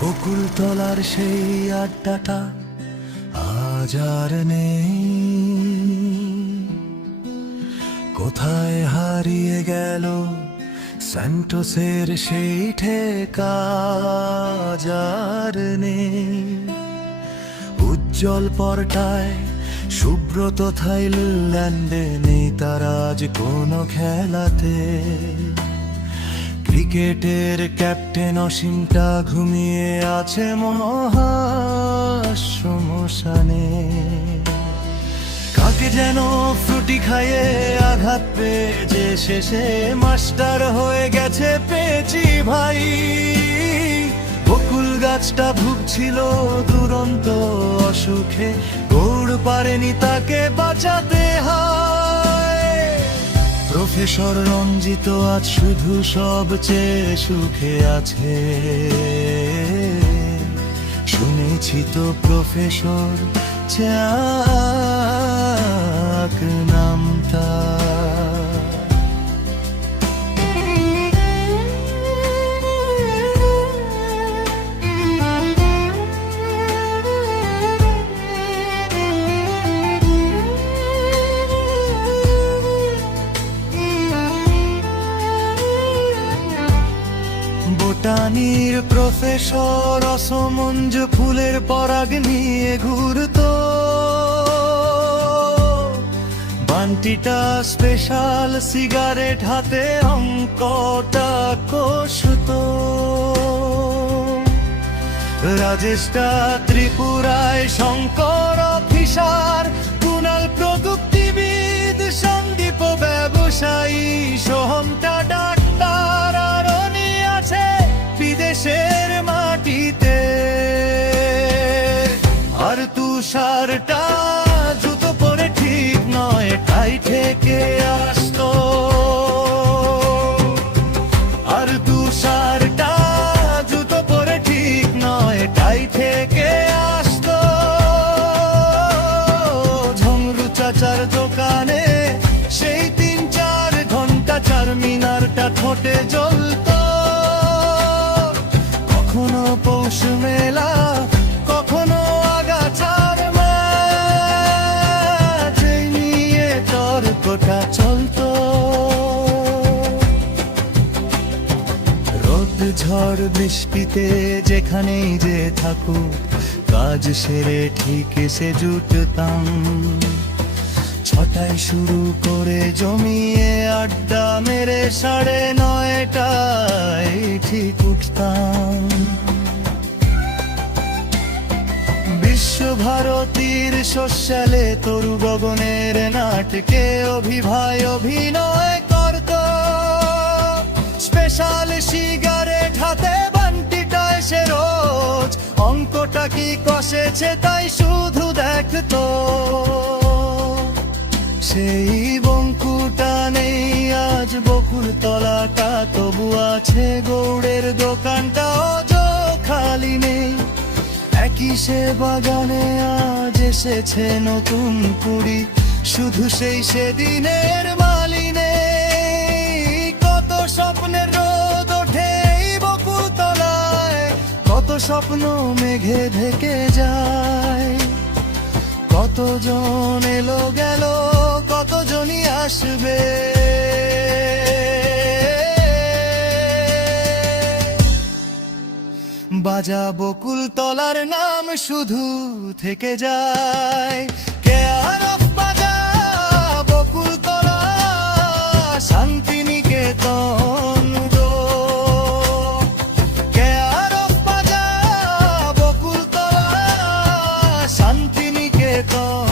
বকুলতলার সেই আড্ডাটা আজ আর নেই। কোথায় হারিয়ে গেল স্যান্টোসের সেই ঠেকা, আজ আর নেই। উজ্জ্বল পর্দায় সুব্রত থাইল্যান্ডে নেই তার আজ কোনো খেলাতে। ক্রিকেটের ক্যাপ্টেন অসীমটা ঘুমিয়ে আছে মহাশ্মশানে। কাকে যেন ফ্রুটি খাইয়ে আঘাত পেয়ে যে শেষে মাস্টার হয়ে গেছে পেয়েছি ভাই। বকুল গাছটা ভুগছিল দুরন্ত অসুখে, গৌড় পারেনি তাকে বাঁচাতে হয়। প্রফেসর রঞ্জিত আজ শুধু সবচেয়ে সুখে আছে। শুনেছি তো প্রফেসর চাক নামটা। বোটানির প্রফেসর অসমঞ্জ ফুলের পরাগ নিয়ে ঘুরতো। বান্টিটা স্পেশাল সিগারেট হাতে অঙ্কটা কষতো। রাজেশটা ত্রিপুরায় শঙ্কর অফিসার, কুণাল প্রযুক্তিবিদ, সন্দীপ ব্যবসায়ী, সোহমটা ডাক্তার, আর অনি আছে বিদেশের মাটিতে। আর তুষারটা জুতো পরে ঠিক নয় টাই থেকে আসতো। আর তুষারটা জুতো পরে ঠিক নয় টাই থেকে আসতো। ঝংরু চাচার দোকানে সেই 3-4 ঘন্টা চারমিনারটা ঠোঁটে জ্বলতো। কখনো পৌষ মেলা, কখনো আগাছার মাছ, এই নিয়ে তর্কটা চলতো। রোদ ঝড় বৃষ্টিতে যেখানেই যে থাকুক, কাজ সেরে ঠিক এসে জুটতাম। 6টায় শুরু করে জমিয়ে আড্ডা মেরে 9:30টায় ঠিক উঠতাম। বিশ্বভারতীর সোশ্যালে তরু গগনের নাটকে অভিভাই অভিনয় করত। স্পেশাল সিগারেট হাতে বান্টিটা এসে রোজ অঙ্কটা কি কষেছে তাই শুধু দেখতো। সেই বঙ্কুটা নেই আজ বকুলতলাটা, তবু আছে গৌড়ের দোকানটাও খালি নেই। একই সে বাগানে আজ এসেছে নতুন কুড়ি, শুধু সেই সেদিনের মালিনে। কত স্বপ্নের রোদ ওঠে এই বকুলতলায়, কত স্বপ্ন মেঘে ঢেকে যায়। কতজন এলো গেল, কতজনই আসবে। বাজা বকুলতলার নাম শুধু থেকে যায়। কেয়ার অফ বাজা বকুলতলা, শান্তিনিকেতন গো। কেয়ার অফ বাজা বকুলতলা, শান্তিনিকেতন।